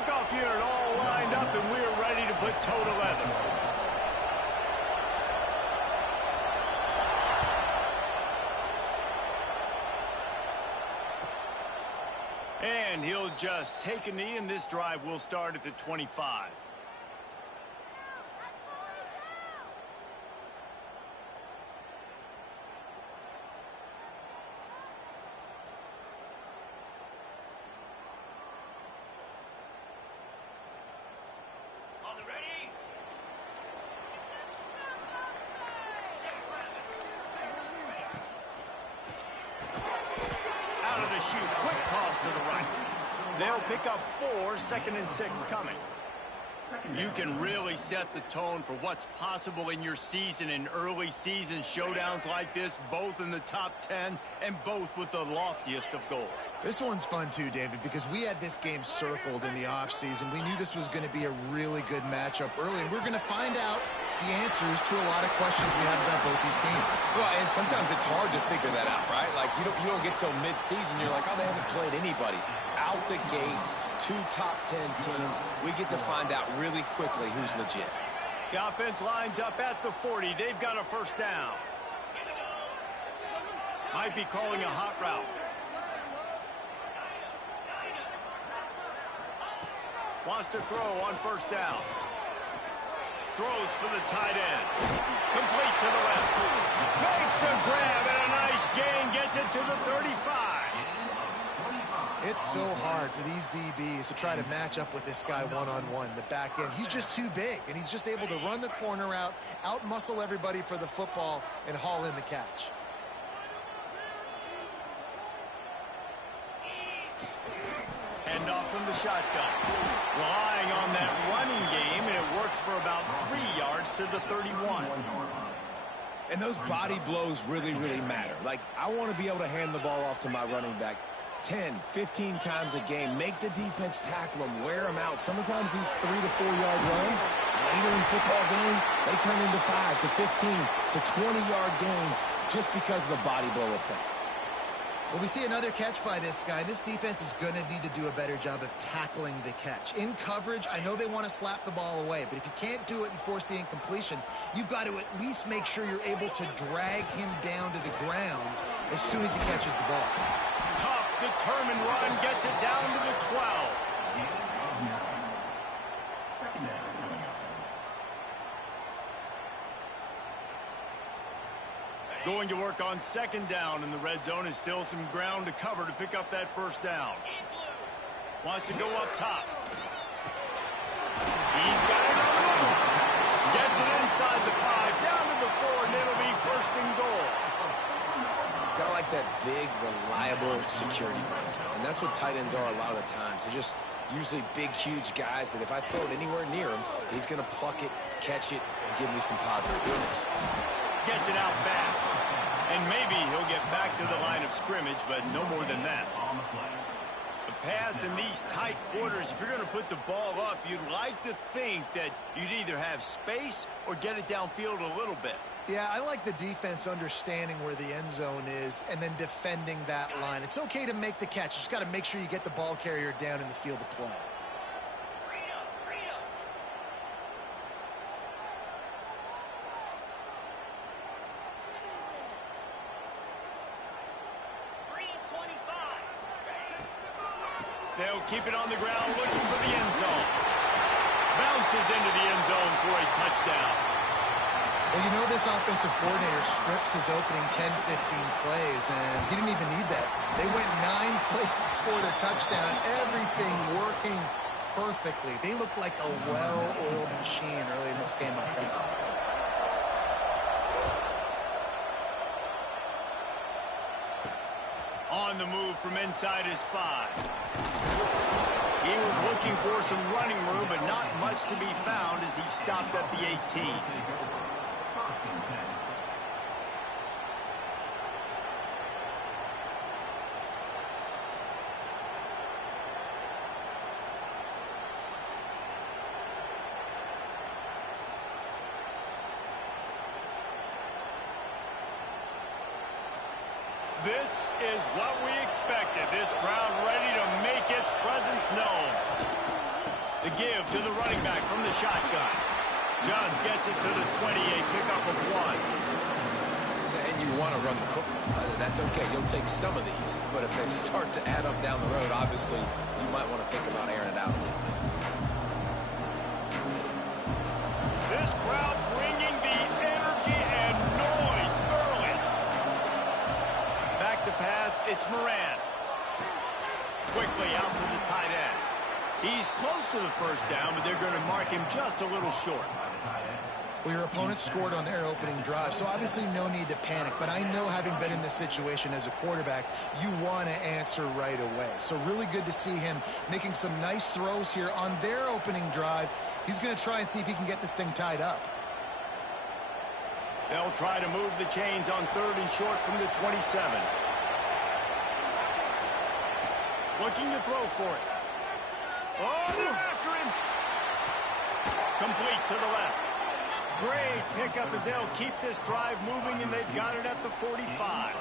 Kickoff unit all lined up, and we're ready to put toe to leather. And he'll just take a knee, and this drive will start at the 25. Shoot, quick toss to the right. They'll pick up 4, 2nd and 6 coming. You can really set the tone for what's possible in your season in early season showdowns like this, both in the top 10 and both with the loftiest of goals. This one's fun too, David, because we had this game circled in the offseason. We knew this was going to be a really good matchup early, and we're going to find out the answers to a lot of questions we have about both these teams. Well, and sometimes it's hard to figure that out, right? Like, you don't get till mid-season, you're like, oh, they haven't played anybody. Out the gates, 2 top 10 teams, we get to find out really quickly who's legit. The offense lines up at the 40. They've got a first down. Might be calling a hot route. Wants to throw on first down. Throws for the tight end. Complete to the left. Makes the grab and a nice gain. Gets it to the 35. It's so hard for these DBs to try to match up with this guy one-on-one. The back end, he's just too big, and he's just able to run the corner out-muscle everybody for the football, and haul in the catch. Hand off from the shotgun. Relying on that running game, and it works for about 3 yards to the 31. And those body blows really, really matter. Like, I want to be able to hand the ball off to my running back 10, 15 times a game. Make the defense tackle them, wear them out. Sometimes these 3 to 4 yard runs, later in football games, they turn into 5 to 15 to 20-yard gains just because of the body blow effect. Well, we see another catch by this guy. This defense is going to need to do a better job of tackling the catch. In coverage, I know they want to slap the ball away, but if you can't do it and force the incompletion, you've got to at least make sure you're able to drag him down to the ground as soon as he catches the ball. Tough, determined run, gets it down to the 12. Going to work on 2nd down in the red zone, and still some ground to cover to pick up that first down. Wants to go up top. He's got it on the move. Gets it inside the 5, down to the 4, and it'll be 1st and goal. Kind of like that big, reliable security blanket. And that's what tight ends are a lot of the times. They're just usually big, huge guys that if I throw it anywhere near him, he's going to pluck it, catch it, and give me some positive goals. Gets it out fast. And maybe he'll get back to the line of scrimmage, but no more than that. The pass in these tight quarters, if you're going to put the ball up, you'd like to think that you'd either have space or get it downfield a little bit. Yeah, I like the defense understanding where the end zone is and then defending that line. It's okay to make the catch. You just got to make sure you get the ball carrier down in the field of play. They'll keep it on the ground, looking for the end zone. Bounces into the end zone for a touchdown. Well, you know this offensive coordinator scripts his opening 10, 15 plays, and he didn't even need that. They went 9 plays and scored a touchdown, everything working perfectly. They looked like a well-oiled machine early in this game offensively. On the move from inside his 5. He was looking for some running room, but not much to be found as he stopped at the 18. This is what we expected. This crowd ready to make its presence known. The give to the running back from the shotgun. Just gets it to the 28, pickup of 1. And you want to run the football. That's okay. You'll take some of these. But if they start to add up down the road, obviously, you might want to think about airing it out a little bit. This crowd bringing the energy and noise early. Back to pass, it's Moran. Quickly out to the tight end. He's close to the first down, but they're going to mark him just a little short. Well, your opponent scored on their opening drive, so obviously no need to panic. But I know, having been in this situation as a quarterback, you want to answer right away. So really good to see him making some nice throws here on their opening drive. He's going to try and see if he can get this thing tied up. They'll try to move the chains on 3rd and short from the 27. Looking to throw for it. Oh, they're after him. Complete to the left. Great pickup as they'll keep this drive moving, and they've got it at the 45.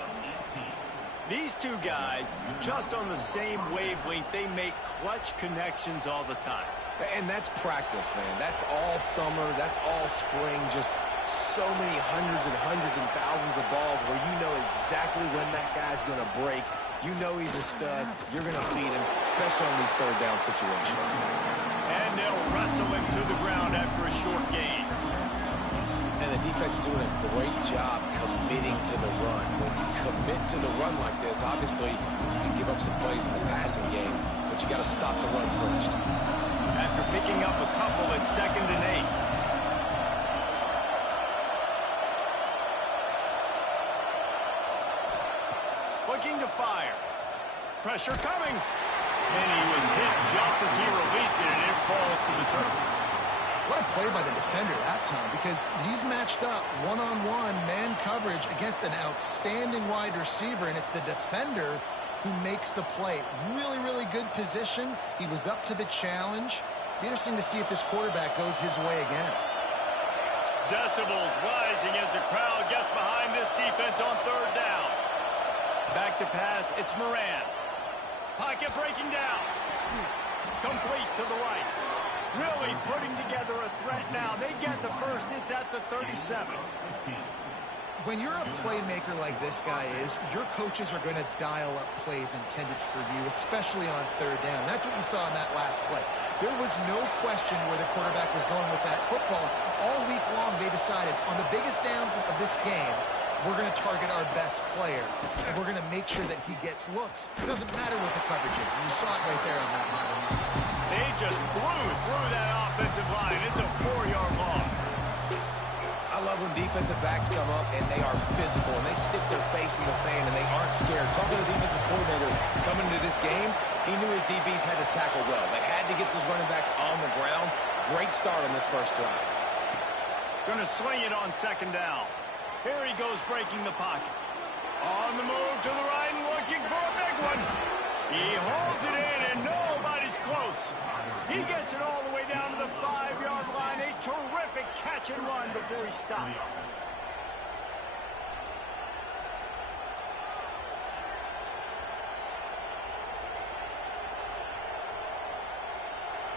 These two guys, just on the same wavelength, they make clutch connections all the time. And that's practice, man. That's all summer. That's all spring. Just so many hundreds and thousands of balls where you know exactly when that guy's going to break. You know he's a stud. You're going to feed him, especially on these 3rd down situations. And they'll wrestle him to the ground after a short gain. And the defense doing a great job committing to the run. When you commit to the run like this, obviously you can give up some plays in the passing game, but you got to stop the run first. After picking up a couple at 2nd and 8. Looking to fire. Pressure coming. And he was hit just as he released it, and it falls to the turf. What a play by the defender that time, because he's matched up one-on-one man coverage against an outstanding wide receiver, and it's the defender who makes the play. Really, really good position. He was up to the challenge. Be interesting to see if this quarterback goes his way again. Decibels rising as the crowd gets behind this defense on 3rd down. Back to pass, it's Moran. Pocket breaking down. Complete to the right. Really putting together a threat now. They get the first. It's at the 37. When you're a playmaker like this guy is, your coaches are going to dial up plays intended for you, especially on 3rd down. That's what you saw in that last play. There was no question where the quarterback was going with that football. All week long, they decided on the biggest downs of this game, we're going to target our best player, and we're going to make sure that he gets looks. It doesn't matter what the coverage is, and you saw it right there on that one. They just blew through that offensive line. It's a 4-yard loss. I love when defensive backs come up and they are physical and they stick their face in the fan and they aren't scared. Talking to the defensive coordinator coming into this game, he knew his DBs had to tackle well. They had to get those running backs on the ground. Great start on this first drive. Going to swing it on 2nd down. Here he goes breaking the pocket. On the move to the right and looking for a big one. He holds it in and nobody's close. He gets it all the way down to the 5-yard line. A terrific catch and run before he stopped.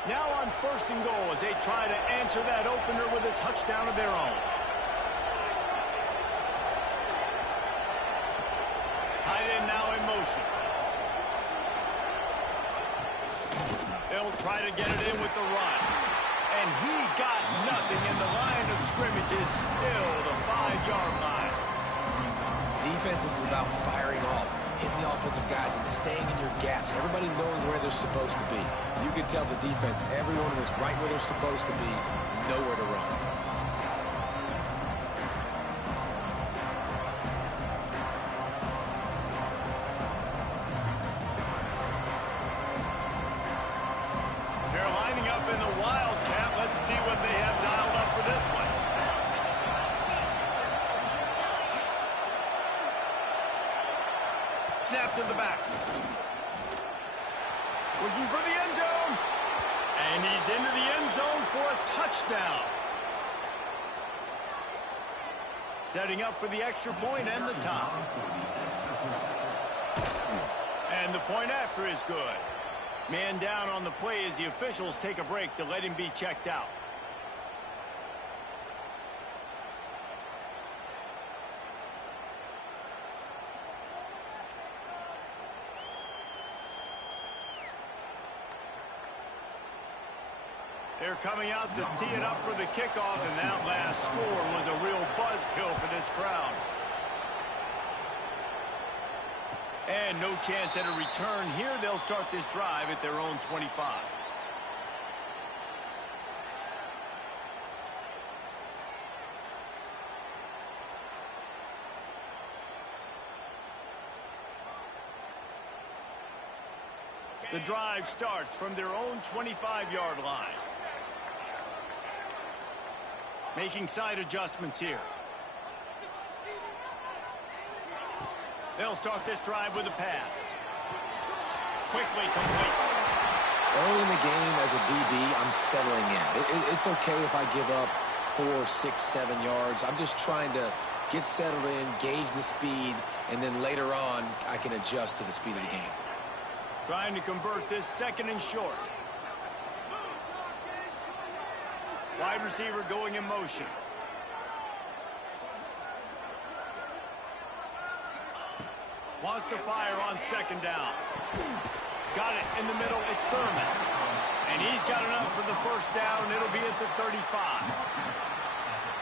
Now on 1st and goal as they try to answer that opener with a touchdown of their own. Tight end now in motion. They'll try to get it in with the run. And he got nothing, and the line of scrimmage is still the 5-yard line. Defense is about firing off, hitting the offensive guys, and staying in your gaps. Everybody knowing where they're supposed to be. You could tell the defense, everyone was right where they're supposed to be, nowhere to run. They're lining up in the Wildcat. Let's see what they have dialed up for this one. Snap to the back. Looking for the end zone. And he's into the end zone for a touchdown. Setting up for the extra point and the tie. And the point after is good. Man down on the play as the officials take a break to let him be checked out. They're coming out to tee it up for the kickoff, and that last score was a real buzzkill for this crowd. And no chance at a return here. They'll start this drive at their own 25. The drive starts from their own 25-yard line. Making side adjustments here. They'll start this drive with a pass. Quickly complete. Early in the game as a DB, I'm settling in. It's okay if I give up 4, 6, 7 yards. I'm just trying to get settled in, gauge the speed, and then later on, I can adjust to the speed of the game. Trying to convert this second and short. Wide receiver going in motion. Wants to fire on second down. Got it in the middle. It's Thurman. And he's got enough for the first down. It'll be at the 35.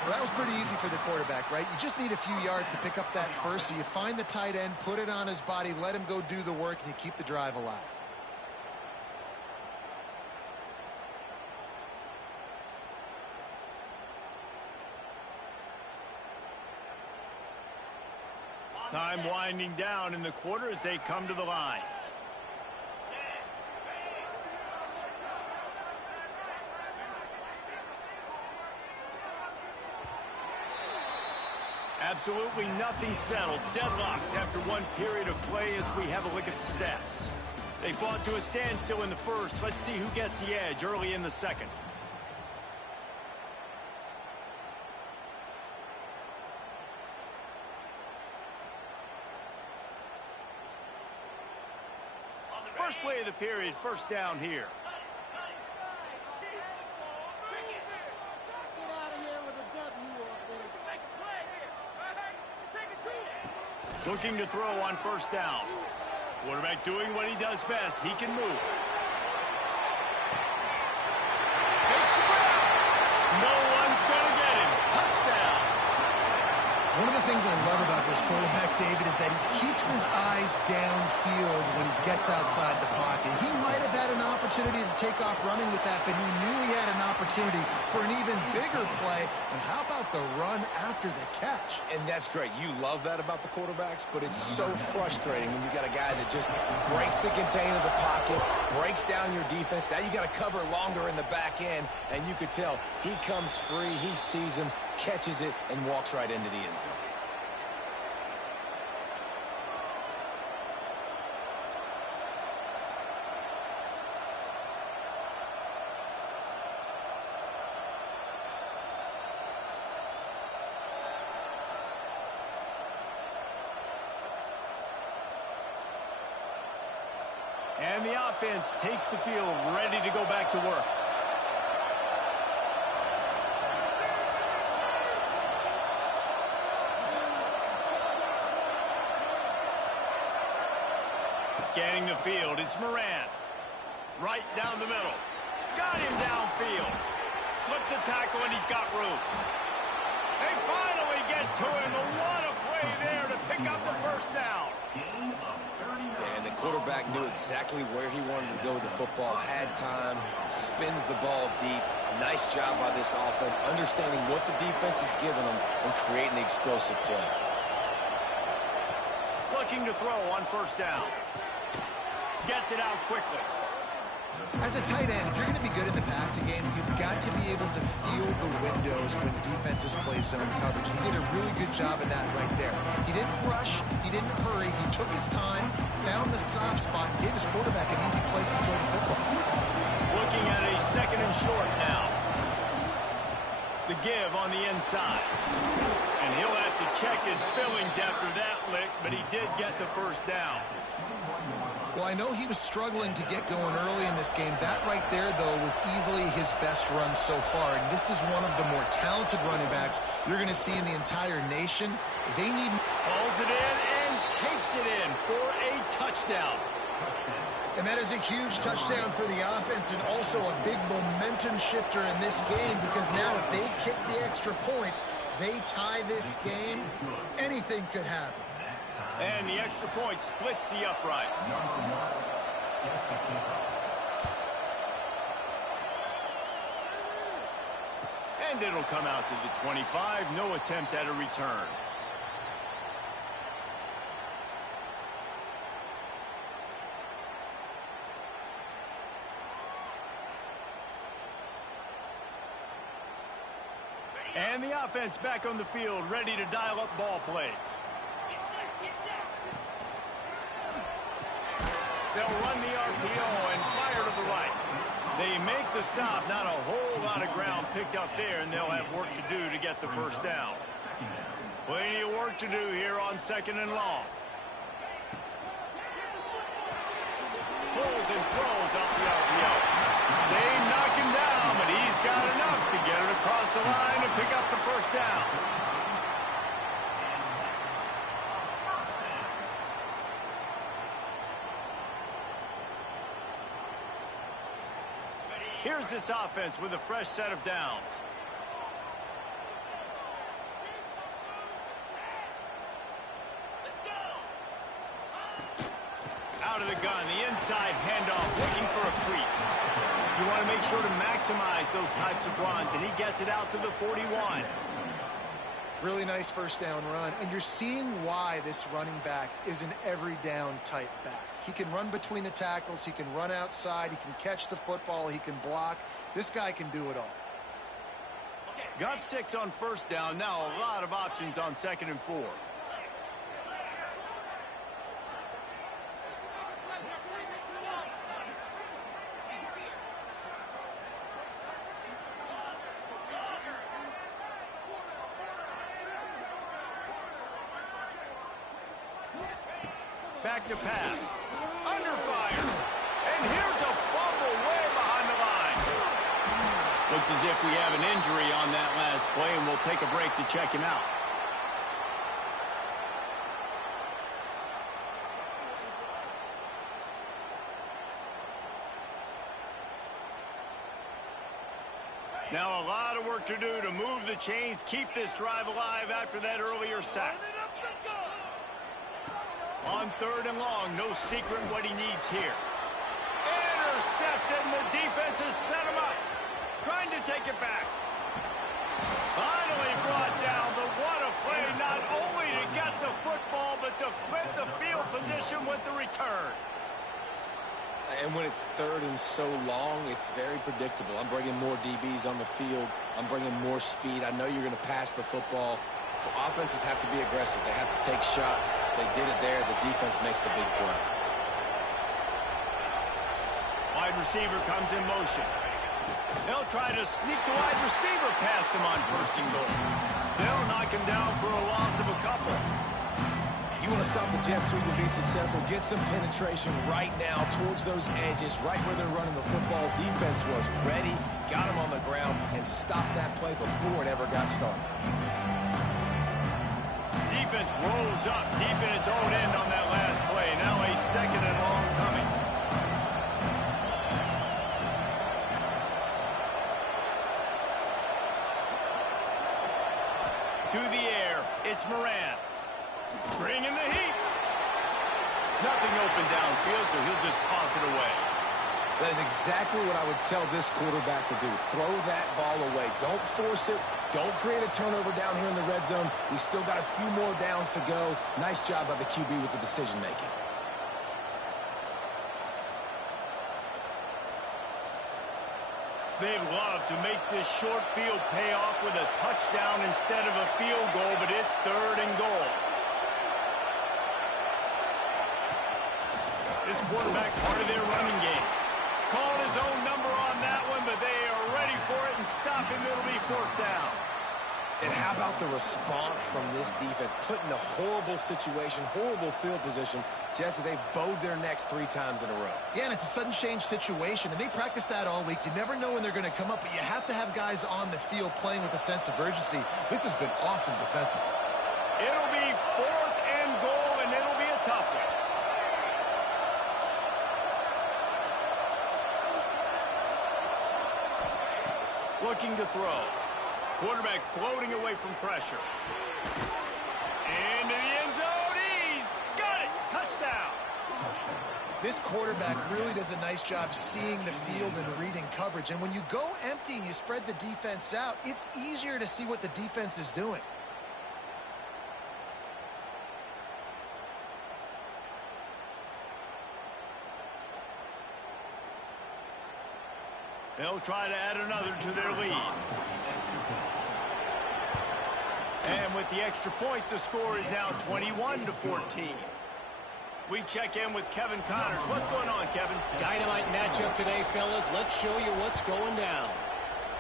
Well, that was pretty easy for the quarterback, right? You just need a few yards to pick up that first, so you find the tight end, put it on his body, let him go do the work, and you keep the drive alive. Time winding down in the quarter as they come to the line. Absolutely nothing settled. Deadlocked after one period of play as we have a look at the stats. They fought to a standstill in the first. Let's see who gets the edge early in the second. First play of the period, first down here. Looking to throw on first down. Quarterback doing what he does best. He can move. Big spread. No one's going to get him. Touchdown. One of the things I love about this quarterback, David, is that he keeps his eyes downfield when he gets outside the pocket. He might have had an opportunity to take off running with that, but he knew he had an opportunity for an even bigger play. And how about the run after the catch? And that's great. You love that about the quarterbacks, but it's so frustrating when you got a guy that just breaks the contain of the pocket, breaks down your defense. Now you got to cover longer in the back end, and you could tell he comes free, he sees him, catches it, and walks right into the end zone. And the offense takes the field, ready to go back to work. Scanning the field, it's Moran. Right down the middle. Got him downfield. Slips a tackle and he's got room. They finally get to him. What a play there to pick up the first down. And the quarterback knew exactly where he wanted to go with the football, had time, spins the ball deep. Nice job by this offense, understanding what the defense is giving them and creating an explosive play. Looking to throw on first down. Gets it out quickly. As a tight end, if you're going to be good in the passing game, you've got to be able to feel the windows when defenses play zone coverage. And he did a really good job of that right there. He didn't rush. He didn't hurry. He took his time, found the soft spot, and gave his quarterback an easy place to throw the football. Looking at a second and short now. The give on the inside. And he'll have to check his fillings after that lick, but he did get the first down. Well, I know he was struggling to get going early in this game. That right there, though, was easily his best run so far. And this is one of the more talented running backs you're going to see in the entire nation. They need... Pulls it in and takes it in for a touchdown. And that is a huge touchdown for the offense and also a big momentum shifter in this game, because now if they kick the extra point, they tie this game, anything could happen. And the extra point splits the uprights. And it'll come out to the 25. No attempt at a return. And the offense back on the field, ready to dial up ball plays. They'll run the RPO and fire to the right. They make the stop. Not a whole lot of ground picked up there, and they'll have work to do to get the first down. Plenty of work to do here on 2nd and long. Pulls and throws off the RPO. They knock him down, but he's got enough to get it across the line and pick up the first down. Here's this offense with a fresh set of downs. Out of the gun, the inside handoff, looking for a crease. You want to make sure to maximize those types of runs, and he gets it out to the 41. Really nice first down run, and you're seeing why this running back is an every down type back. He can run between the tackles, he can run outside, he can catch the football, he can block. This guy can do it all. Got 6 on first down, now a lot of options on 2nd and 4. Back to pass. Under fire. And here's a fumble way behind the line. Looks as if we have an injury on that last play, and we'll take a break to check him out. Now a lot of work to do to move the chains, keep this drive alive after that earlier sack. On 3rd and long, no secret what he needs here. Intercepted, and the defense has set him up. Trying to take it back. Finally brought down, but what a play, not only to get the football, but to flip the field position with the return. And when it's 3rd and so long, it's very predictable. I'm bringing more DBs on the field. I'm bringing more speed. I know you're going to pass the football. Offenses have to be aggressive. They have to take shots. They did it there. The defense makes the big play. Wide receiver comes in motion. They'll try to sneak the wide receiver past him on 1st and goal. They'll knock him down for a loss of a couple. You want to stop the jet sweep and be successful, get some penetration right now towards those edges, right where they're running the football. Defense was ready, got him on the ground, and stopped that play before it ever got started. Defense rolls up deep in its own end on that last play. Now a 2nd and long coming. To the air, it's Moran. Bringing the heat. Nothing open downfield, so he'll just toss it away. That is exactly what I would tell this quarterback to do. Throw that ball away. Don't force it. Don't create a turnover down here in the red zone. We still got a few more downs to go. Nice job by the QB with the decision-making. They'd love to make this short field pay off with a touchdown instead of a field goal, but it's 3rd and goal. This quarterback part of their running game. Called his own number on that one, but they are ready for it and stop him. It'll be 4th down. And how about the response from this defense? Put in a horrible situation, horrible field position. Jesse, they've bowed their necks 3 times in a row. Yeah, and it's a sudden change situation, and they practice that all week. You never know when they're going to come up, but you have to have guys on the field playing with a sense of urgency. This has been awesome defensively. It'll be 4th and goal, and it'll be a tough one. Looking to throw. Quarterback floating away from pressure. Into the end zone. He's got it. Touchdown. This quarterback really does a nice job seeing the field and reading coverage. And when you go empty and you spread the defense out, it's easier to see what the defense is doing. They'll try to add another to their lead. And with the extra point, the score is now 21-14. We check in with Kevin Connors. What's going on, Kevin? Dynamite matchup today, fellas. Let's show you what's going down.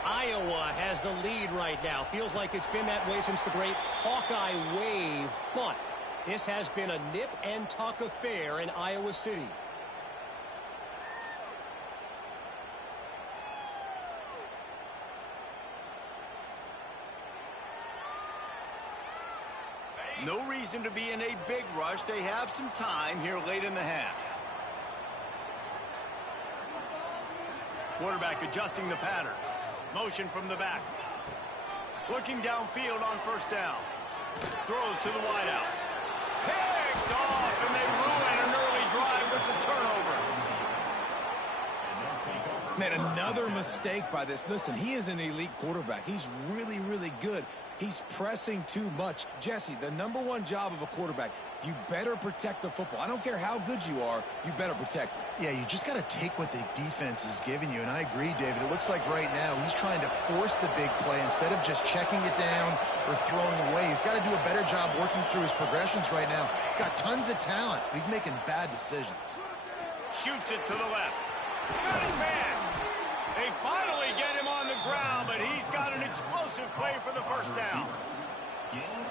Iowa has the lead right now. Feels like it's been that way since the great Hawkeye wave. But this has been a nip-and-tuck affair in Iowa City. No reason to be in a big rush. They have some time here late in the half. Quarterback adjusting the pattern. Motion from the back. Looking downfield on first down. Throws to the wideout. Picked off, and they ruin an early drive with the turnover. Man, another mistake by this. Listen, he is an elite quarterback. He's really, really good. He's pressing too much. Jesse, the #1 job of a quarterback, you better protect the football. I don't care how good you are, you better protect it. Yeah, you just got to take what the defense is giving you, and I agree, David. It looks like right now he's trying to force the big play instead of just checking it down or throwing away. He's got to do a better job working through his progressions right now. He's got tons of talent, but he's making bad decisions. Shoots it to the left. Got his man. They finally get him on the ground, but he's got an explosive play for the first down.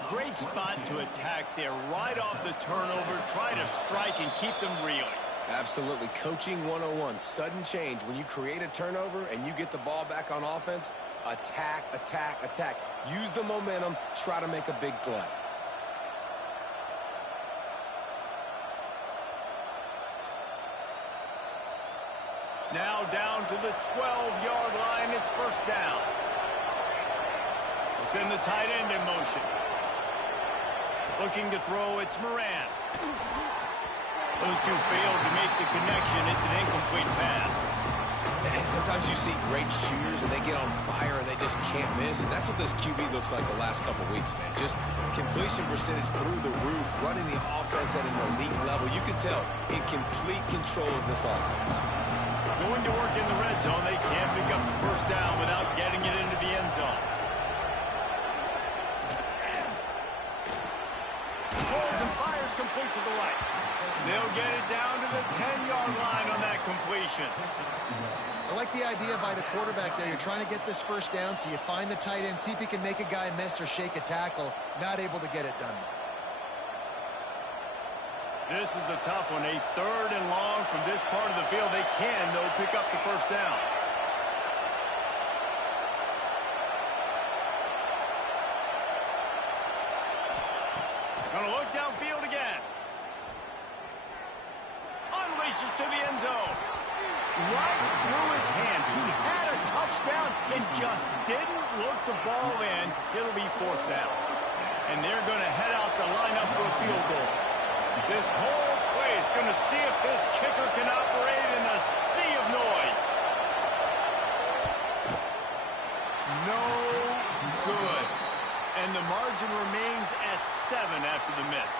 Great spot to attack there right off the turnover. Try to strike and keep them reeling. Absolutely. Coaching 101. Sudden change. When you create a turnover and you get the ball back on offense, attack, attack, attack. Use the momentum. Try to make a big play. Now down to the 12-yard line. It's first down. We'll send the tight end in motion. Looking to throw, it's Moran. Those two failed to make the connection. It's an incomplete pass. And sometimes you see great shooters and they get on fire and they just can't miss. And that's what this QB looks like the last couple weeks, man. Just completion percentage through the roof, running the offense at an elite level. You can tell in complete control of this offense. Going to work in the red zone. They can't pick up the first down without getting it into the end zone. Pulls and fires complete to the right. They'll get it down to the 10-yard line on that completion. I like the idea by the quarterback there. You're trying to get this first down, so you find the tight end, see if you can make a guy miss or shake a tackle. Not able to get it done. This is a tough one. A 3rd and long from this part of the field. They can, though, pick up the first down. Gonna look downfield again. Unleashes to the end zone. Right through his hands. He had a touchdown and just didn't look the ball in. It'll be 4th down. And they're going to head out to line up for a field goal. This whole play is going to see if this kicker can operate in a sea of noise. No good. And the margin remains at 7 after the miss.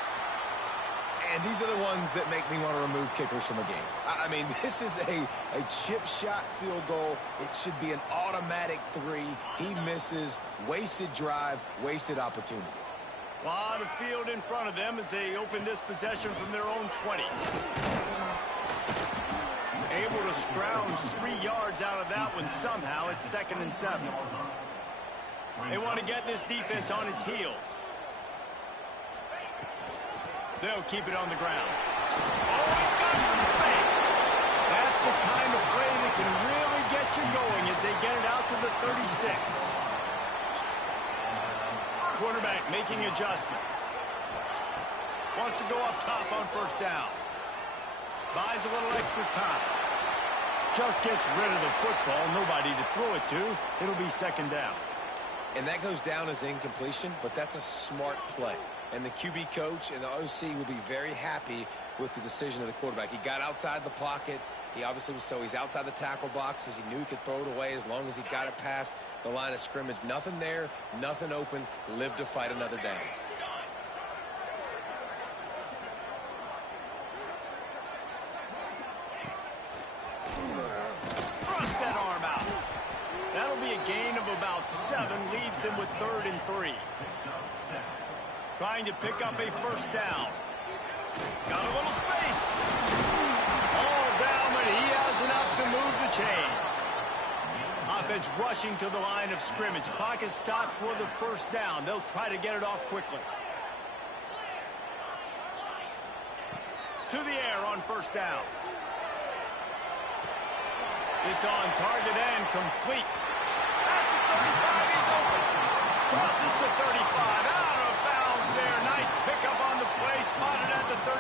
And these are the ones that make me want to remove kickers from a game. I mean, this is a chip shot field goal. It should be an automatic 3. He misses. Wasted drive, wasted opportunity. A lot of field in front of them as they open this possession from their own 20. Able to scrounge 3 yards out of that one somehow. It's 2nd and 7. They want to get this defense on its heels. They'll keep it on the ground. Oh, he's got some space. That's the kind of play that can really get you going as they get it out to the 36. Quarterback making adjustments. Wants to go up top on first down. Buys a little extra time. Just gets rid of the football. Nobody to throw it to. It'll be second down. And that goes down as incompletion, but that's a smart play. And the QB coach and the OC will be very happy with the decision of the quarterback. He got outside the pocket. He obviously was he's outside the tackle boxes. He knew he could throw it away as long as he got it past the line of scrimmage. Nothing there, nothing open. Live to fight another down. Thrust that arm out. That'll be a gain of about 7. Leaves him with 3rd and 3. Trying to pick up a first down. Got a little space. All down, but he has enough to move the chains. Offense rushing to the line of scrimmage. Clock is stopped for the first down. They'll try to get it off quickly. To the air on first down. It's on target and complete. At the 35, he's open. Crosses the 35. Out of bounds there. Nice pickup on the play. Spotted at the 32.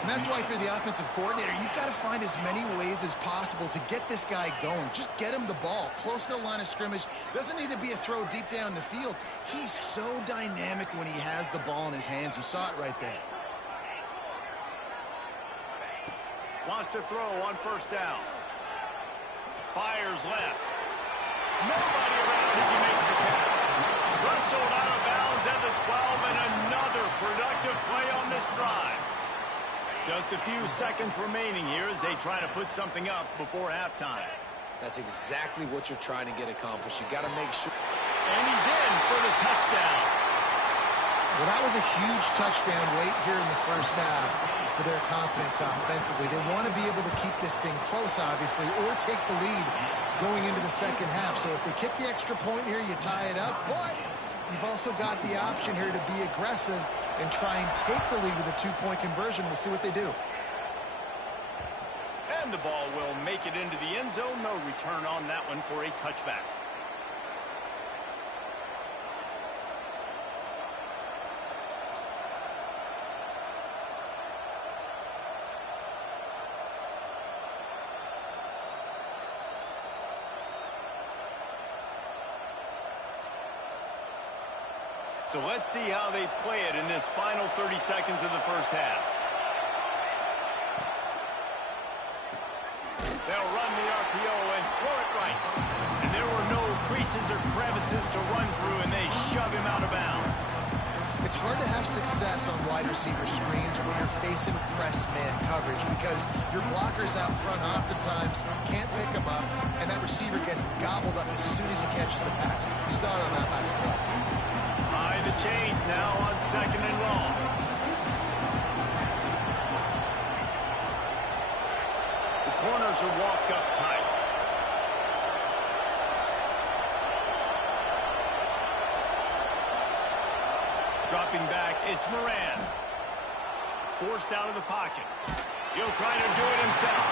And that's why, if you're the offensive coordinator, you've got to find as many ways as possible to get this guy going. Just get him the ball close to the line of scrimmage. Doesn't need to be a throw deep down the field. He's so dynamic when he has the ball in his hands. You saw it right there. Wants to throw on first down. Fires left. Nobody around as he makes the catch. Wrestled out of bounds at the 12, and another productive play on this drive. Just a few seconds remaining here as they try to put something up before halftime. That's exactly what you're trying to get accomplished. You got to make sure. And he's in for the touchdown. Well, that was a huge touchdown late here in the first half for their confidence offensively. They want to be able to keep this thing close, obviously, or take the lead going into the second half. So if they kick the extra point here, you tie it up. But you've also got the option here to be aggressive and try and take the lead with a 2-point conversion. We'll see what they do. And the ball will make it into the end zone. No return on that one for a touchback. So let's see how they play it in this final 30 seconds of the first half. They'll run the RPO and throw it right. And there were no creases or crevices to run through, and they shove him out of bounds. It's hard to have success on wide receiver screens when you're facing press man coverage because your blockers out front oftentimes can't pick him up, and that receiver gets gobbled up as soon as he catches the pass. You saw it on that last play. High the chains now on second and long. The corners are walked up tight. Dropping back, it's Moran. Forced out of the pocket. He'll try to do it himself.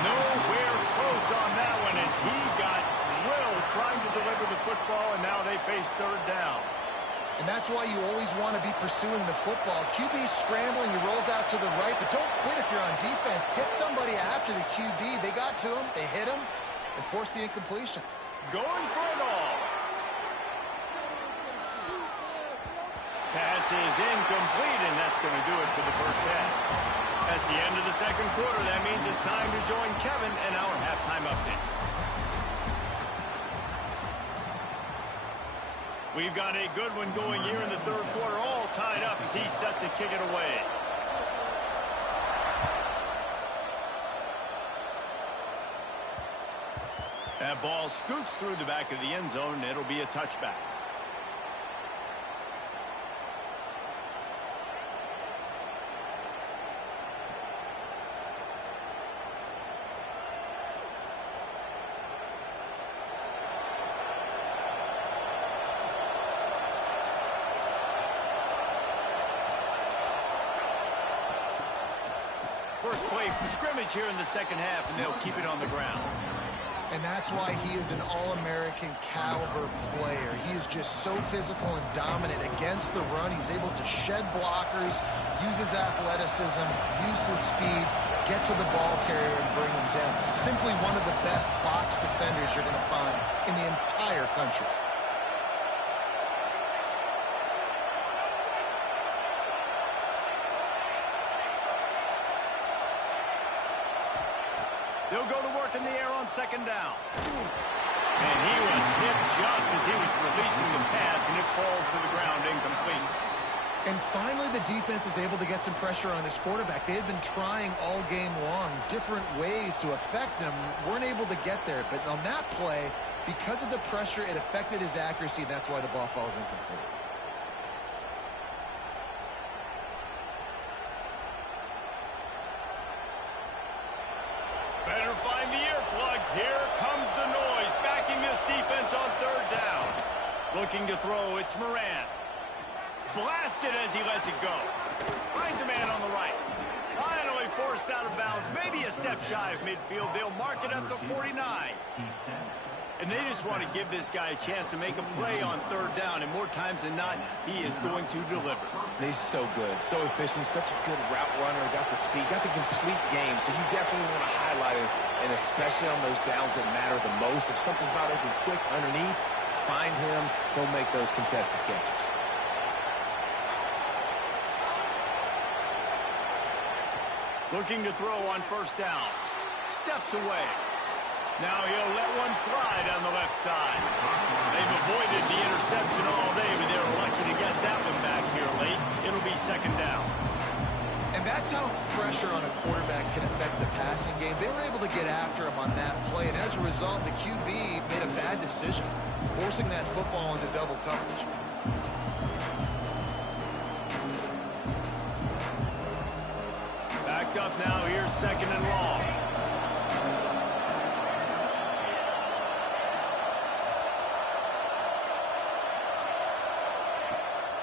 Nowhere close on that one as he got drilled trying to deliver the football, and now they face third down. And that's why you always want to be pursuing the football. QB's scrambling, he rolls out to the right, but don't quit if you're on defense. Get somebody after the QB. They got to him, they hit him, and forced the incompletion. Going for it all. Pass is incomplete, and that's going to do it for the first half. That's the end of the second quarter. That means it's time to join Kevin and our halftime update. We've got a good one going here in the third quarter, all tied up as he's set to kick it away. That ball scoots through the back of the end zone, and it'll be a touchback. first play from scrimmage here in the second half, and they'll keep it on the ground. And that's why he is an All-American caliber player. He is just so physical and dominant against the run. He's able to shed blockers, use his athleticism, use his speed, get to the ball carrier and bring him down. Simply one of the best box defenders you're going to find in the entire country. They'll go to work in the air on second down. And he was hit just as he was releasing the pass, and it falls to the ground incomplete. And finally, the defense is able to get some pressure on this quarterback. They had been trying all game long different ways to affect him. Weren't able to get there. But on that play, because of the pressure, it affected his accuracy, and that's why the ball falls incomplete. Better find the earplugs. Here comes the noise, backing this defense on third down. Looking to throw, it's Moran. Blasted as he lets it go. Finds a man on the right. Finally forced out of bounds, maybe a step shy of midfield. They'll mark it at the 49. And they just want to give this guy a chance to make a play on third down, and more times than not, he is going to deliver. He's so good, so efficient, such a good route runner, got the speed, got the complete game, so you definitely want to highlight him, and especially on those downs that matter the most. If something's not open quick underneath, find him, he'll make those contested catches. Looking to throw on first down. Steps away. Now he'll let one fly down the left side. They've avoided the interception all day, but they were lucky to get that one back here late. It'll be second down. And that's how pressure on a quarterback can affect the passing game. They were able to get after him on that play, and as a result, the QB made a bad decision, forcing that football into double coverage. Backed up now, here's second and long.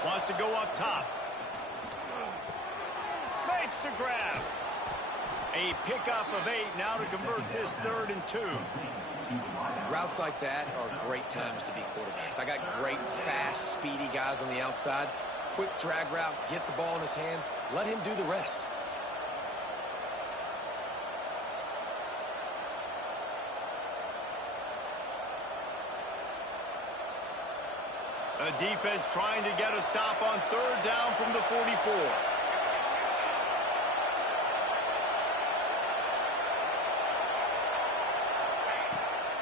Wants to go up top. Makes the grab. A pickup of 8 now to convert this 3rd and 2. Routes like that are great times to be quarterbacks. I got great, fast, speedy guys on the outside. Quick drag route, get the ball in his hands, let him do the rest. A defense trying to get a stop on third down from the 44.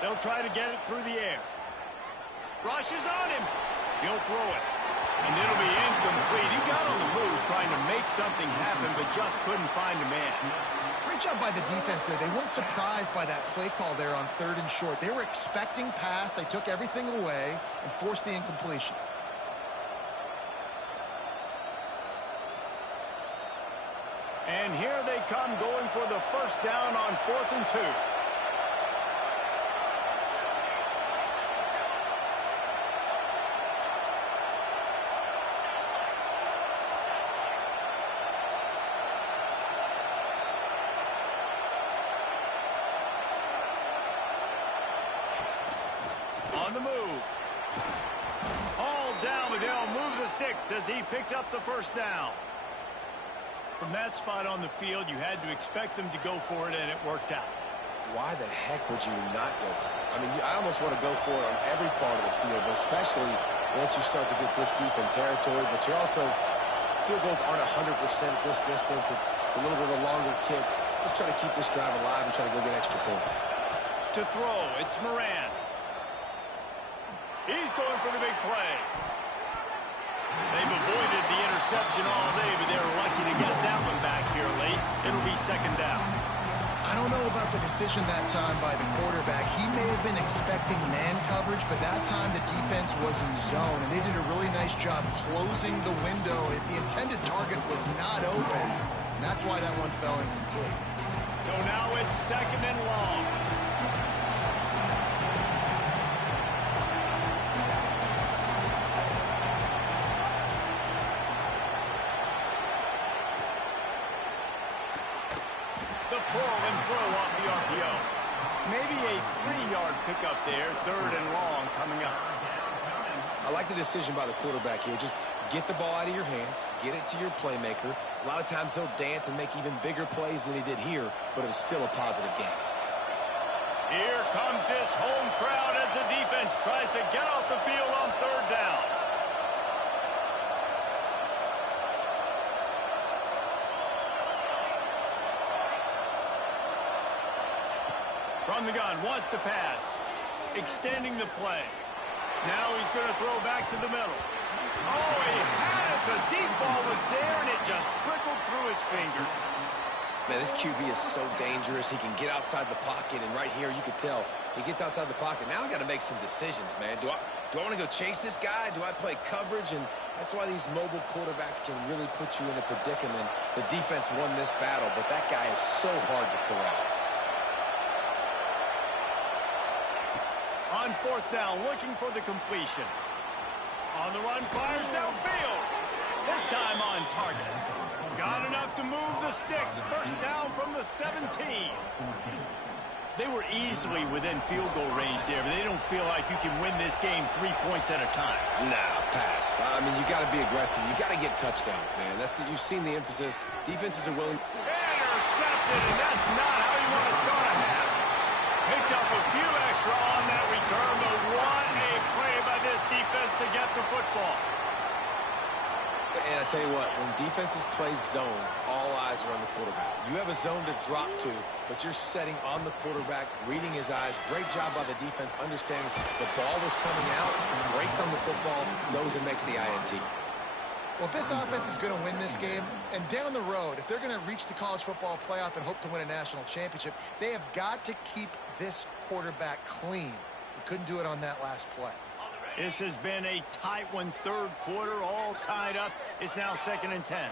They'll try to get it through the air. Rushes on him. He'll throw it. And it'll be incomplete. He got on the move trying to make something happen, but just couldn't find a man. Great job by the defense there. They weren't surprised by that play call there on 3rd and short. They were expecting pass. They took everything away and forced the incompletion. And here they come going for the first down on 4th and 2. On the move. All down, but they'll move the sticks as he picks up the first down. From that spot on the field, you had to expect them to go for it, and it worked out. Why the heck would you not go for it? I mean, I almost want to go for it on every part of the field, but especially once you start to get this deep in territory. But you're also, field goals aren't 100% at this distance. It's a little bit of a longer kick. Just try to keep this drive alive and try to go get extra points. To throw, it's Moran. He's going for the big play. They've avoided the interception all day, but they were lucky to get that one back here late. It'll be second down. I don't know about the decision that time by the quarterback. He may have been expecting man coverage, but that time the defense was in zone, and they did a really nice job closing the window. The intended target was not open, and that's why that one fell incomplete. So now it's second and long. pull and throw off the RPO. Maybe a 3-yard pickup there, 3rd and long coming up. I like the decision by the quarterback here. Just get the ball out of your hands, get it to your playmaker. A lot of times he'll dance and make even bigger plays than he did here, but it was still a positive game. Here comes this home crowd as the defense tries to get off the field on 3rd down. From the gun, wants to pass. Extending the play. Now he's going to throw back to the middle. Oh, he had it. The deep ball was there, and it just trickled through his fingers. Man, this QB is so dangerous. He can get outside the pocket, and right here you could tell he gets outside the pocket. Now I got to make some decisions, man. Do I want to go chase this guy? Do I play coverage? And that's why these mobile quarterbacks can really put you in a predicament. The defense won this battle, but that guy is so hard to corral. On 4th down, looking for the completion. On the run, fires downfield. This time on target. Got enough to move the sticks. 1st down from the 17. They were easily within field goal range there, but they don't feel like you can win this game 3 points at a time. Nah, pass. I mean, you got to be aggressive. You got to get touchdowns, man. You've seen the emphasis. Defenses are willing. Intercepted, and that's not how you want to start a half. Picked up a few extra on that return, but what a play by this defense to get the football. And I tell you what, when defenses play zone, all eyes are on the quarterback. You have a zone to drop to, but you're setting on the quarterback, reading his eyes. Great job by the defense, understanding the ball was coming out, breaks on the football, goes and makes the INT. Well, if this offense is going to win this game, and down the road, if they're going to reach the college football playoff and hope to win a national championship, they have got to keep this quarterback clean. He couldn't do it on that last play. This has been a tight one, 3rd quarter, all tied up. It's now 2nd and 10.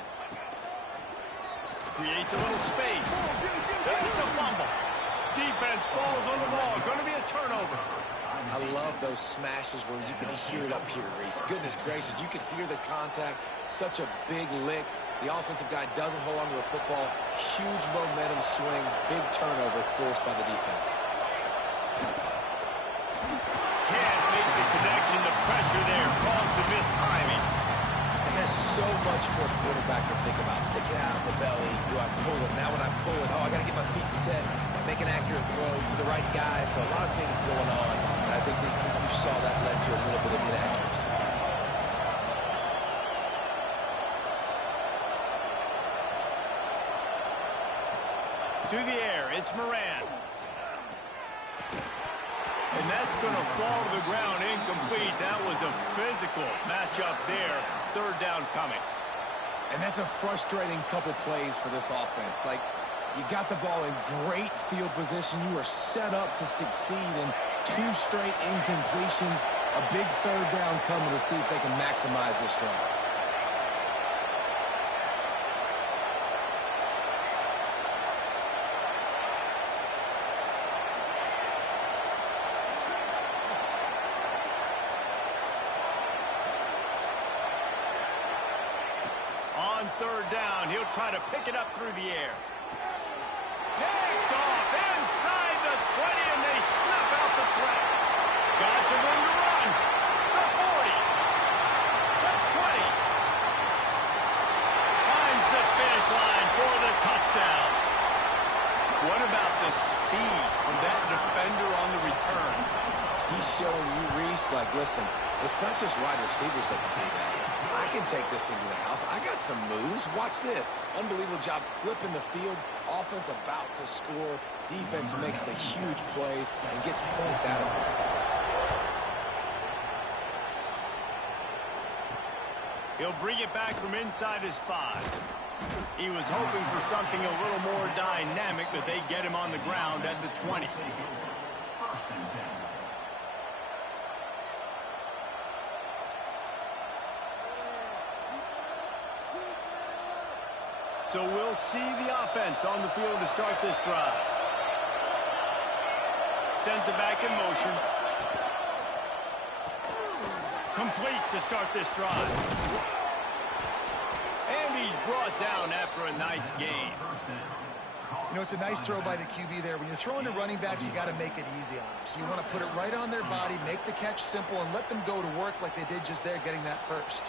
Creates a little space. It's a fumble. Defense falls on the ball. Going to be a turnover. I love those smashes where you can hear it up here, Reese. Goodness gracious, you can hear the contact. Such a big lick. The offensive guy doesn't hold on to the football. Huge momentum swing. Big turnover forced by the defense. Can't make the connection. The pressure there caused the missed timing. And there's so much for a quarterback to think about. Stick it out of the belly. Do I pull it? Now when I pull it, I got to get my feet set. Make an accurate throw to the right guy. So a lot of things going on. And I think that you saw that led to a little bit of inaccuracy. To the air, it's Moran. And that's going to fall to the ground incomplete. That was a physical matchup there. 3rd down coming. And that's a frustrating couple plays for this offense. Like, you got the ball in great field position. You are set up to succeed, in 2 straight incompletions. A big 3rd down coming to see if they can maximize this drive. On 3rd down, he'll try to pick it up through the air. Picked off inside the 20, and they snuff out the threat. Got some room to run. The 40. The 20. Finds the finish line for the touchdown. What about the speed from that defender on the return? He's showing you, Reese, like, listen, it's not just wide receivers that can do that. I can take this thing to the house. I got some moves. Watch this. Unbelievable job flipping the field. Offense about to score. Defense makes the huge plays and gets points out of it. He'll bring it back from inside his 5. He was hoping for something a little more dynamic, but they get him on the ground at the 20. So we'll see the offense on the field to start this drive. Sends it back in motion. Complete to start this drive. And he's brought down after a nice gain. You know, it's a nice throw by the QB there. When you're throwing to running backs, you got to make it easy on them. So you want to put it right on their body, make the catch simple, and let them go to work like they did just there, getting that first.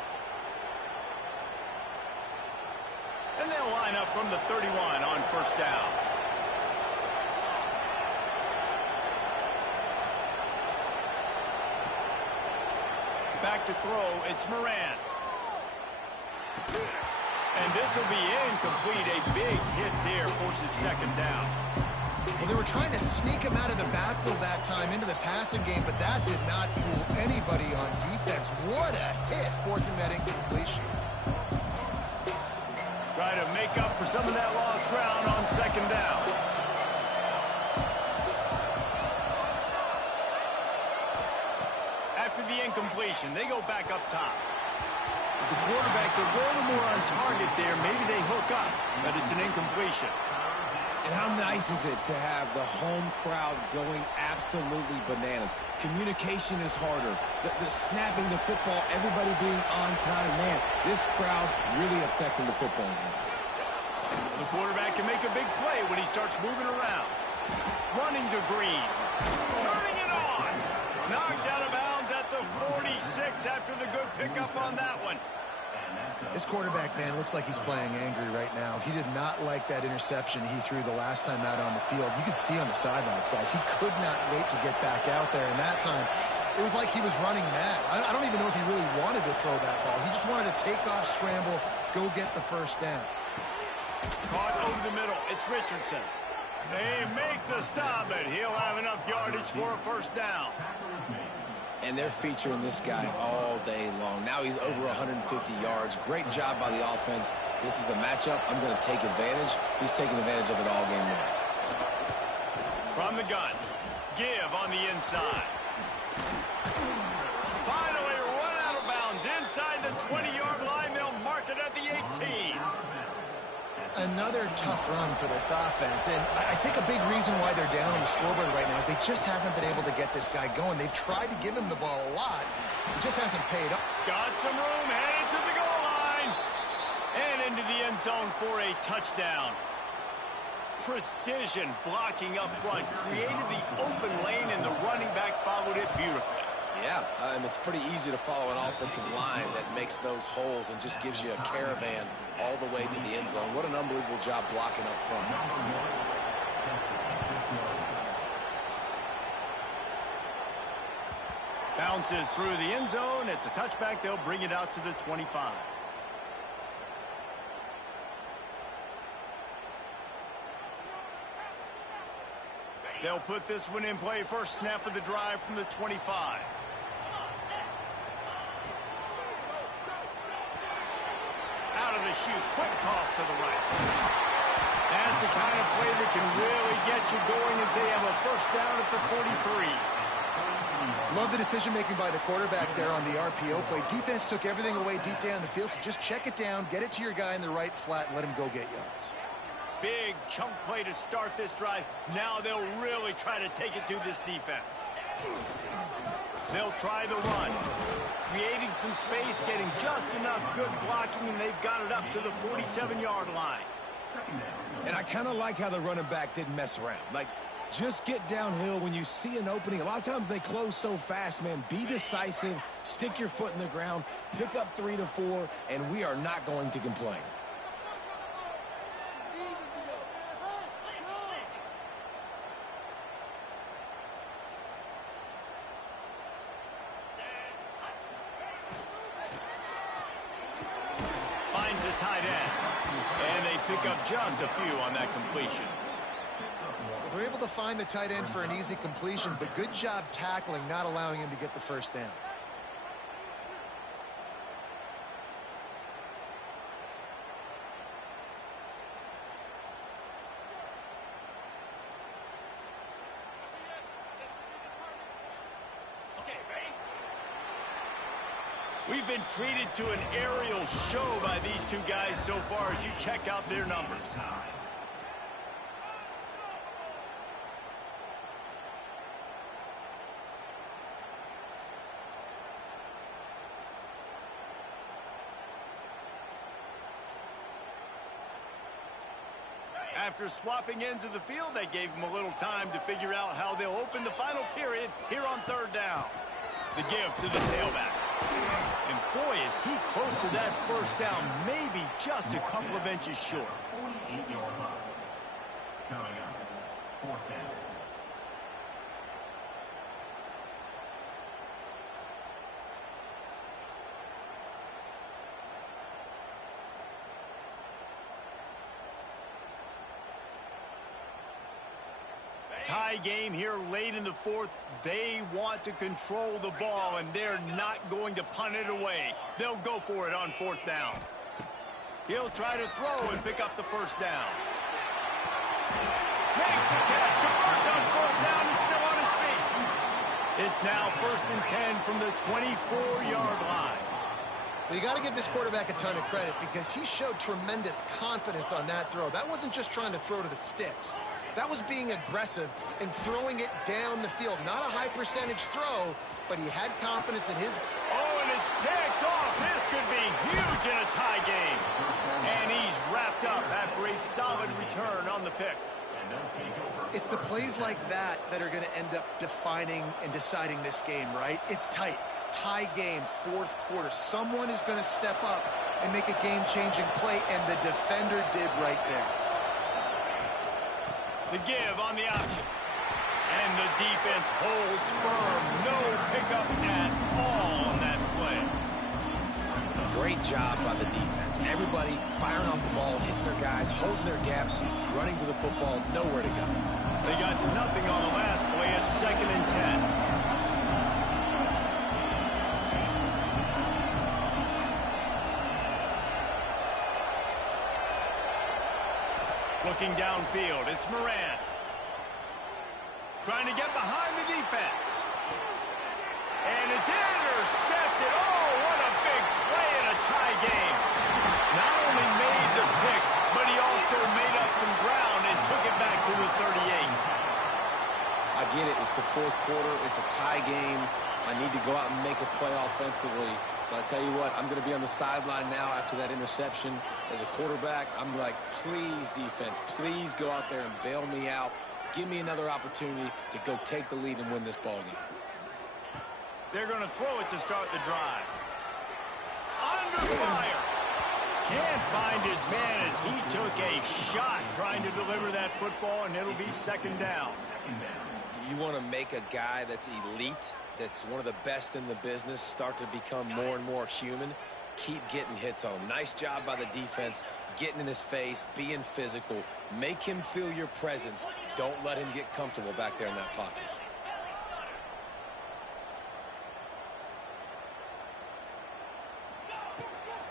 And they'll line up from the 31 on first down. Back to throw, it's Moran. And this will be incomplete. A big hit there forces second down. Well, they were trying to sneak him out of the backfield that time into the passing game, but that did not fool anybody on defense. What a hit, forcing that incompletion. Try to make up for some of that lost ground on second down. After the incompletion, they go back up top. If the quarterback's a little more on target there, maybe they hook up, but it's an incompletion. And how nice is it to have the home crowd going absolutely bananas? Communication is harder. The snapping the football, everybody being on time. Man, this crowd really affecting the football game. The quarterback can make a big play when he starts moving around. Running to Green. Turning it on. Knocked out of bounds at the 46 after the good pickup on that one. This quarterback, man, looks like he's playing angry right now. He did not like that interception he threw the last time out on the field. You could see on the sidelines, guys. He could not wait to get back out there. And that time, it was like he was running mad. I don't even know if he really wanted to throw that ball. He just wanted to take off, scramble, go get the first down. Caught over the middle. It's Richardson. They make the stop, but he'll have enough yardage for a first down. And they're featuring this guy all day long. Now he's over 150 yards. Great job by the offense. This is a matchup. I'm going to take advantage. He's taking advantage of it all game long. From the gun. Give on the inside. Finally run out of bounds inside the 20-yard line. They'll mark it at the 18. Another tough run for this offense, and I think a big reason why they're down on the scoreboard right now is they just haven't been able to get this guy going. They've tried to give him the ball a lot. It just hasn't paid off. Got some room, headed to the goal line, and into the end zone for a touchdown. Precision blocking up front, created the open lane, and the running back followed it beautifully. Yeah, it's pretty easy to follow an offensive line that makes those holes and just gives you a caravan all the way to the end zone. What an unbelievable job blocking up front. Bounces through the end zone. It's a touchback. They'll bring it out to the 25. They'll put this one in play. First snap of the drive from the 25. Out of the chute, quick toss to the right. That's the kind of play that can really get you going as they have a first down at the 43. Love the decision-making by the quarterback there on the RPO play. Defense took everything away deep down the field, so just check it down, get it to your guy in the right flat, and let him go get yards. Big chunk play to start this drive. Now they'll really try to take it to this defense. They'll try the run. Creating some space, getting just enough good blocking, and they've got it up to the 47-yard line. And I kind of like how the running back didn't mess around. Like, just get downhill when you see an opening. A lot of times they close so fast, man. Be decisive, stick your foot in the ground, pick up 3 to 4, and we are not going to complain. Finds the tight end. And they pick up just a few on that completion. They're able to find the tight end for an easy completion, but good job tackling, not allowing him to get the first down. We've been treated to an aerial show by these two guys so far as you check out their numbers. After swapping ends of the field, they gave him a little time to figure out how they'll open the final period here on third down. The give to the tailback. And boy, is he close to that first down, maybe just a couple of inches short. 48-yard line. Coming up, fourth down. Tie game here late in the fourth. They want to control the ball, and they're not going to punt it away. They'll go for it on fourth down. He'll try to throw and pick up the first down. Makes the catch, converts on fourth down, he's still on his feet. It's now 1st and 10 from the 24-yard line. Well, you got to give this quarterback a ton of credit because he showed tremendous confidence on that throw. That wasn't just trying to throw to the sticks. That was being aggressive and throwing it down the field. Not a high percentage throw, but he had confidence in his... Oh, and it's picked off. This could be huge in a tie game. And he's wrapped up after a solid return on the pick. It's the plays like that that are going to end up defining and deciding this game, right? It's tight. Tie game, fourth quarter. Someone is going to step up and make a game-changing play, and the defender did right there. The give on the option. And the defense holds firm. No pickup at all on that play. Great job by the defense. Everybody firing off the ball, hitting their guys, holding their gaps, running to the football, nowhere to go. They got nothing on the last play. It's 2nd and 10. Looking downfield, it's Moran. Trying to get behind the defense. And it's intercepted. Oh, what a big play in a tie game. Not only made the pick, but he also made up some ground and took it back to the 38. I get it. It's the fourth quarter. It's a tie game. I need to go out and make a play offensively. But I tell you what, I'm going to be on the sideline now after that interception. As a quarterback, I'm like, please, defense, please go out there and bail me out. Give me another opportunity to go take the lead and win this ball game. They're going to throw it to start the drive. Under fire. Can't find his man as he took a shot trying to deliver that football, and it'll be 2nd down. You want to make a guy that's elite, that's one of the best in the business, start to become more and more human. Keep getting hits on him. Nice job by the defense, getting in his face, being physical. Make him feel your presence. Don't let him get comfortable back there in that pocket.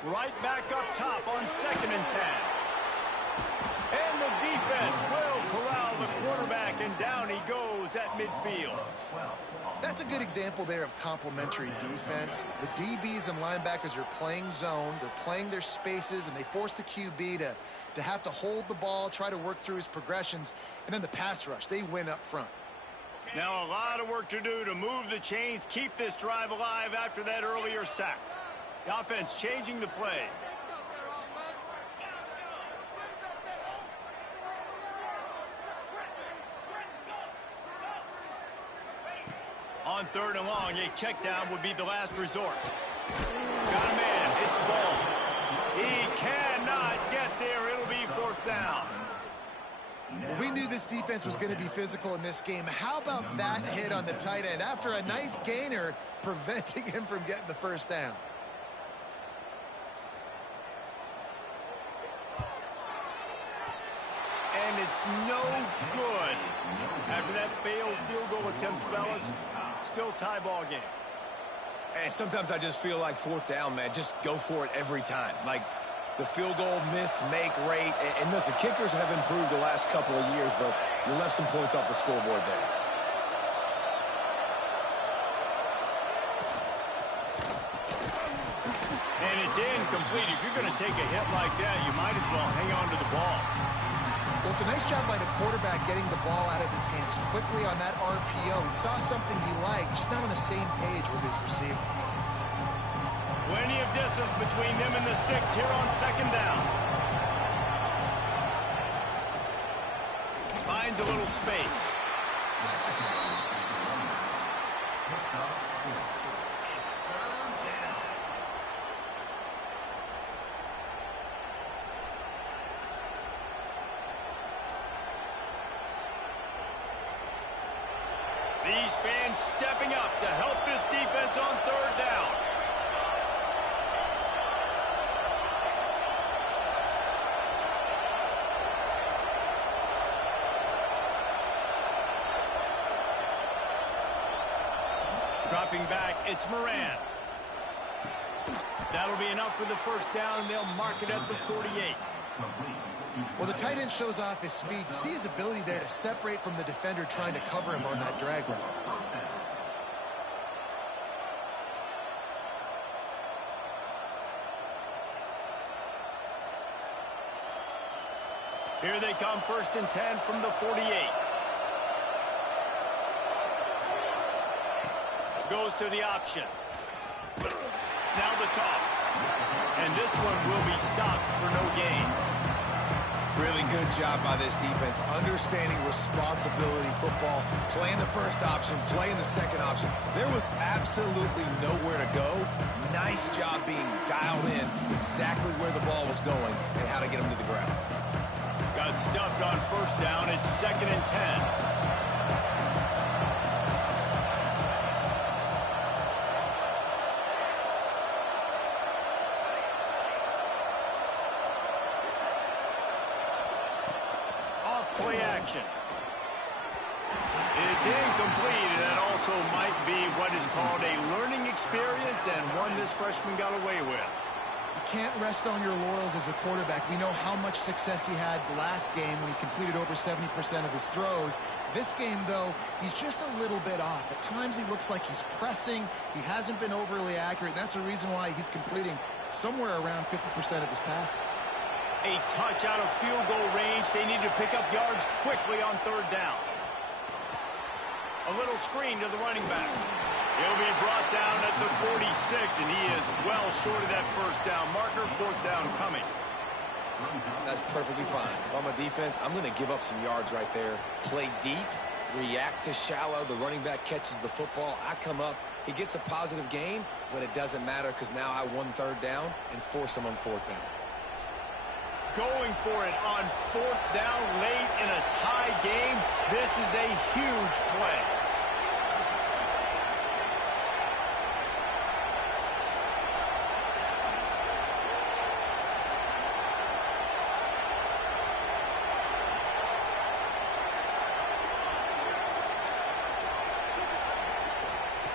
Right back up top on 2nd and 10. And the defense will corral the quarterback, and down he goes at midfield. That's a good example there of complementary defense. The DBs and linebackers are playing zone. They're playing their spaces, and they force the QB to have to hold the ball, try to work through his progressions, and then the pass rush. They win up front. Now a lot of work to do to move the chains, keep this drive alive after that earlier sack. The offense changing the play. On 3rd and long, a check down would be the last resort. Got a man, it's ball. He cannot get there, it'll be 4th down. We knew this defense was going to be physical in this game. How about that hit on the tight end after a nice gainer preventing him from getting the first down? And it's no good. After that failed field goal attempt, fellas, still tie ball game. And sometimes I just feel like 4th down, man. Just go for it every time. Like the field goal miss, make rate. And listen, kickers have improved the last couple of years, but you left some points off the scoreboard there. And it's incomplete. If you're going to take a hit like that, you might as well hang on to the ball. Well, it's a nice job by the quarterback getting the ball out of his hands quickly on that RPO. He saw something he liked, just not on the same page with his receiver. Plenty of distance between them and the sticks here on 2nd down. finds a little space. These fans stepping up to help this defense on third down. Dropping back, it's Moran. That'll be enough for the first down, and they'll mark it at the 48. Well, the tight end shows off his speed. You see his ability there to separate from the defender trying to cover him on that drag route. Here they come, 1st and 10 from the 48. Goes to the option. Now the toss. And this one will be stopped for no gain. Really good job by this defense, understanding responsibility football, playing the first option, playing the second option. There was absolutely nowhere to go. Nice job being dialed in exactly where the ball was going and how to get him to the ground. Got stuffed on 1st down. It's 2nd and 10. Play action. It's incomplete, and that also might be what is called a learning experience, and one this freshman got away with. You can't rest on your laurels as a quarterback. We know how much success he had last game when he completed over 70% of his throws. This game, though, he's just a little bit off. At times he looks like he's pressing. He hasn't been overly accurate. That's the reason why he's completing somewhere around 50% of his passes. A touch out of field goal range. They need to pick up yards quickly on 3rd down. A little screen to the running back. He'll be brought down at the 46, and he is well short of that 1st down marker. 4th down coming. That's perfectly fine. If I'm a defense, I'm going to give up some yards right there. Play deep, react to shallow. The running back catches the football. I come up. He gets a positive gain, but it doesn't matter because now I won 3rd down and forced him on 4th down. Going for it on 4th down late in a tie game. This is a huge play.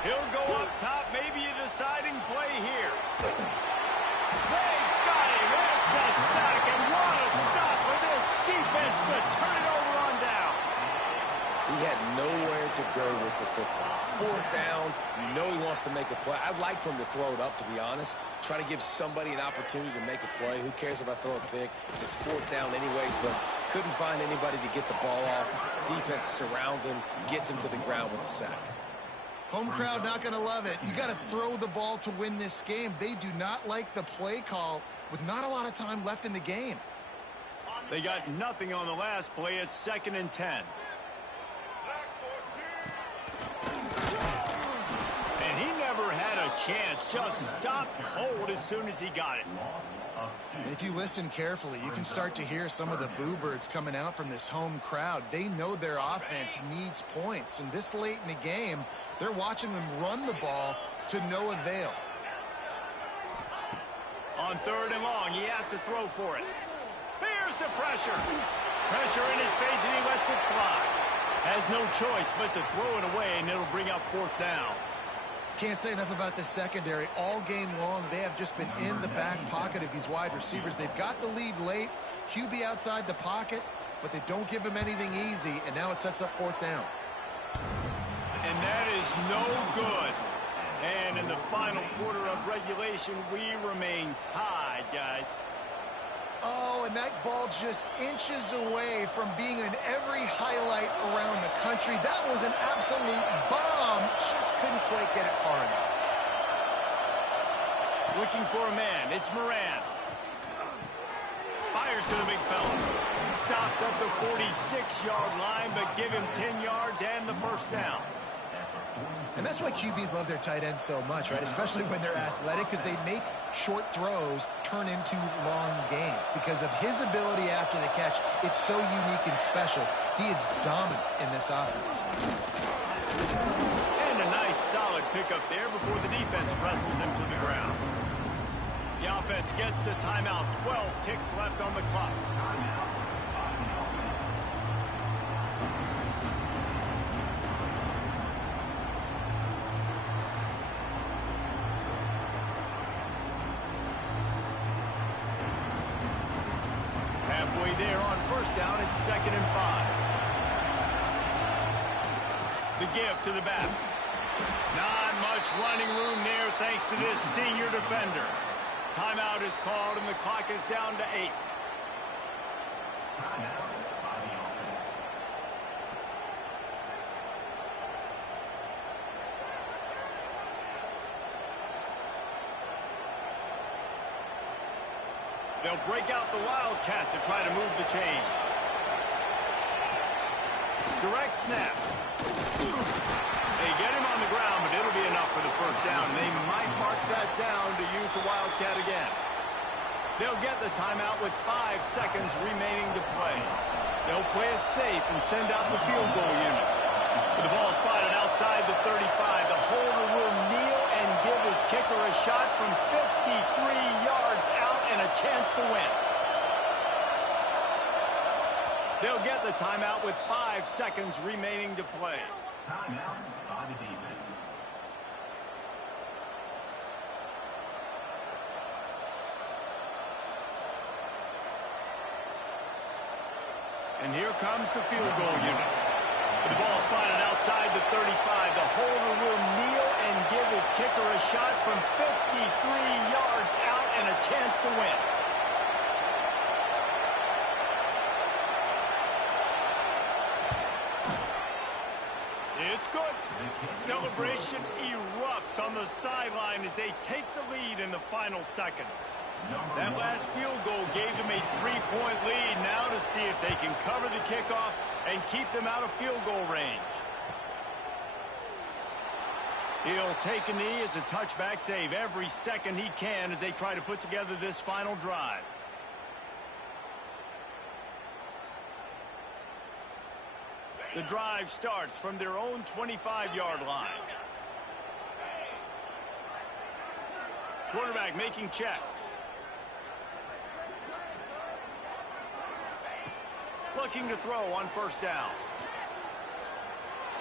He'll go up top, maybe a deciding play here. They got him. It's a sack, and what a stop for this defense to turn it over on downs. He had nowhere to go with the football. 4th down, you know he wants to make a play. I'd like for him to throw it up, to be honest. Try to give somebody an opportunity to make a play. Who cares if I throw a pick? It's 4th down anyways, but couldn't find anybody to get the ball off. Defense surrounds him, gets him to the ground with the sack. Home crowd not going to love it. You got to throw the ball to win this game. They do not like the play call with not a lot of time left in the game. They got nothing on the last play. It's 2nd and 10. And he never had a chance. Just stopped cold as soon as he got it. And if you listen carefully, you can start to hear some of the boo birds coming out from this home crowd. They know their offense needs points. And this late in the game, they're watching them run the ball to no avail. On 3rd and long, he has to throw for it. Here's the pressure. Pressure in his face, and he lets it fly. Has no choice but to throw it away, and it'll bring up 4th down. Can't say enough about the secondary. All game long, they have just been in the back pocket of these wide receivers. They've got the lead late. QB outside the pocket, but they don't give him anything easy, and now it sets up 4th down. And that is no good. And in the final quarter of regulation, we remain tied, guys. Oh, and that ball just inches away from being in every highlight around the country. That was an absolute bomb. Just couldn't quite get it far enough. Looking for a man. It's Moran. Fires to the big fella. Stop stopped at the 46-yard line, but give him 10 yards and the first down. And that's why QBs love their tight ends so much, right? Especially when they're athletic, because they make short throws turn into long gains. Because of his ability after the catch, it's so unique and special. He is dominant in this offense. And a nice solid pickup there before the defense wrestles him to the ground. The offense gets the timeout. 12 ticks left on the clock. Halfway there on first down, it's 2nd and 5. The give to the back. Not much running room there thanks to this senior defender. Timeout is called and the clock is down to 8. They'll break out the Wildcat to try to move the chains. Direct snap. They get him on the ground, but it'll be enough for the first down. They might mark that down to use the Wildcat again. They'll get the timeout with 5 seconds remaining to play. They'll play it safe and send out the field goal unit. With the ball spotted outside the 35, the holder will kneel and give his kicker a shot from 53 yards out and a chance to win. They'll get the timeout with 5 seconds remaining to play. Timeout by the defense. And here comes the field goal unit. With the ball spotted outside the 35, the holder will kneel and give his kicker a shot from 53 yards out and a chance to win. It's good. Celebration erupts on the sideline as they take the lead in the final seconds. That last field goal gave them a 3-point lead. Now to see if they can cover the kickoff and keep them out of field goal range. He'll take a knee. It's a touchback save every second he can as they try to put together this final drive. The drive starts from their own 25-yard line. Quarterback making checks. Looking to throw on first down.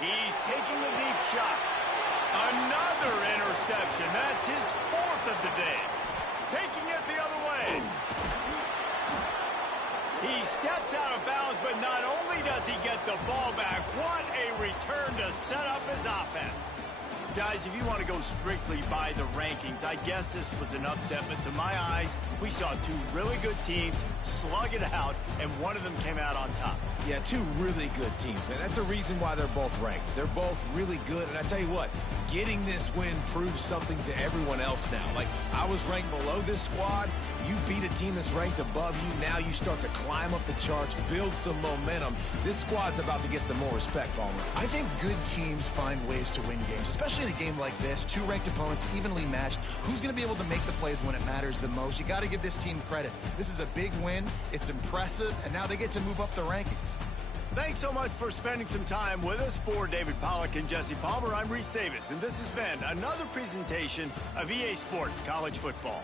He's taking the deep shot. Another interception. That's his 4th of the day. Taking it the other way. He steps out of bounds, but not only does he get the ball back, what a return to set up his offense. Guys, if you want to go strictly by the rankings, I guess this was an upset, but to my eyes, we saw 2 really good teams slug it out, and one of them came out on top. Yeah, 2 really good teams, man. That's a reason why they're both ranked. They're both really good, and I tell you what, getting this win proves something to everyone else now. Like, I was ranked below this squad. You beat a team that's ranked above you. Now you start to climb up the charts, build some momentum. This squad's about to get some more respect, Palmer. I think good teams find ways to win games, especially in a game like this. 2 ranked opponents, evenly matched. Who's going to be able to make the plays when it matters the most? You got to give this team credit. This is a big win. It's impressive, and now they get to move up the rankings. Thanks so much for spending some time with us. For David Pollack and Jesse Palmer, I'm Reese Davis, and this has been another presentation of EA Sports College Football.